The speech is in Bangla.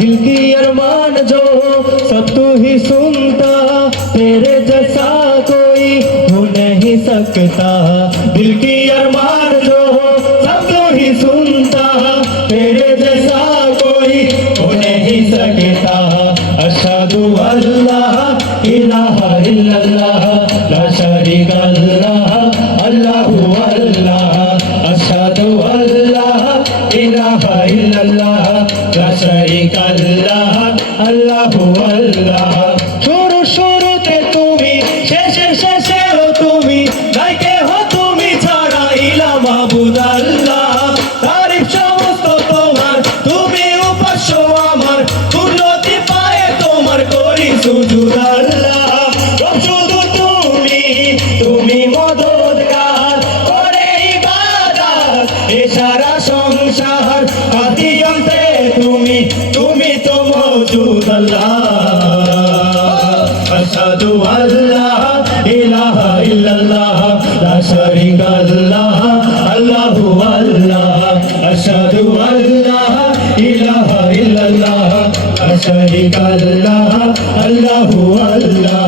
दिल की अरमान जो सब तू ही सुनता, तेरे जैसा कोई हो नहीं सकता। दिल की अरमान जो सब तू ही सुनता, तेरे जैसा कोई हो नहीं सकता। अशहदु अल्ला इलाहा इल्लल्लाह ला शरीका लह अल्लाहु अल्लाह। अशहदु अल्ला इलाहा इल्लल्लाह ला शरीका लह अल्लाहु अल्लाह। শুরু শুরুতে তুমি, শেষে শেষেও তুমি, নাই কেহ তুমি ছাড়া ইলা মাবুদ আল্লাহ। তারিফ সমস্ত তোমার, তুমি উপাস্য আমার, কুদরতি পায়ে তোমার করি সুজুদ আল্লাহ। রব শুধু তুমি, তুমি মদদগার, করে ইবাদত এ সারা সংসার। আদি অন্তে তুমি, তুমি তো মওজুদ আল্লাহ। अशहदु अल्ला इलाहा इल्लल्लाह ला शरीका लह अल्लाहु अल्लाह। अशहदु अल्ला इलाहा इल्लल्लाह ला शरीका लह अल्लाहु अल्लाह।